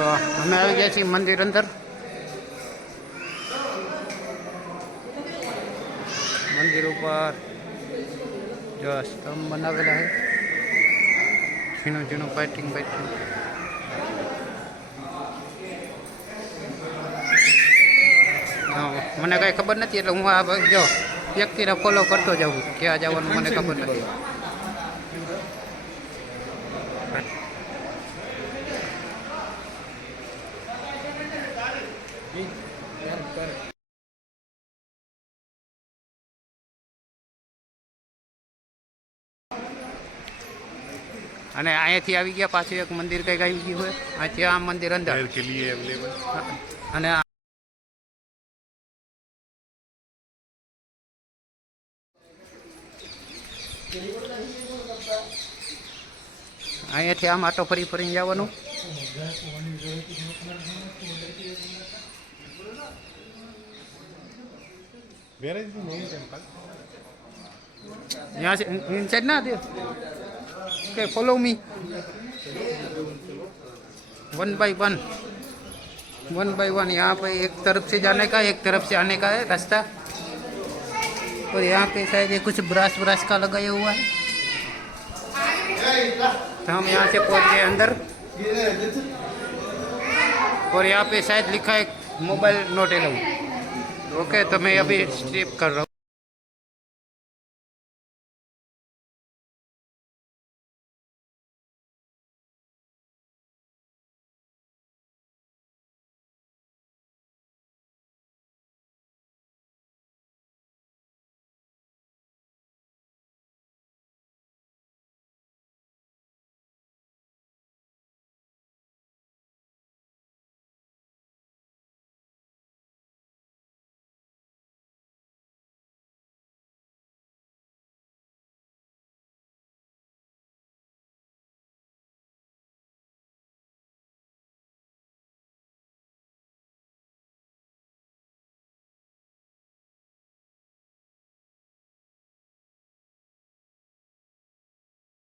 તો અમે આવી ગયા છીએ મંદિર અંદર. મંદિર ઉપર જો સ્તંભ બનાવેલા છે, ઝીણું ઝીણું પાઇટિંગ. મને કાંઈ ખબર નથી, એટલે હું આ જો વ્યક્તિને ફોલો કરતો જાઉં. ક્યાં જવાનું મને ખબર નથી. અને અહીંયાથી આવી ગયા પાછું એક મંદિર કંઈક આવી ગયું હોય. અહીંથી આ મંદિર અંદર અને અહીંયાથી આમ આટો ફરીને જવાનું. यहाँ से इनसाइड ना आते ओके फॉलो मी 1 बाय 1 यहाँ पे एक तरफ से जाने का, एक तरफ से आने का है रास्ता. और यहाँ पे शायद ये कुछ ब्रास का लगाया हुआ है. तो हम यहाँ से पहुँच गए अंदर. और यहाँ पे शायद लिखा है मोबाइल नॉट अलाउड. ओके, तो मैं अभी स्ट्रिप कर रहा हूँ.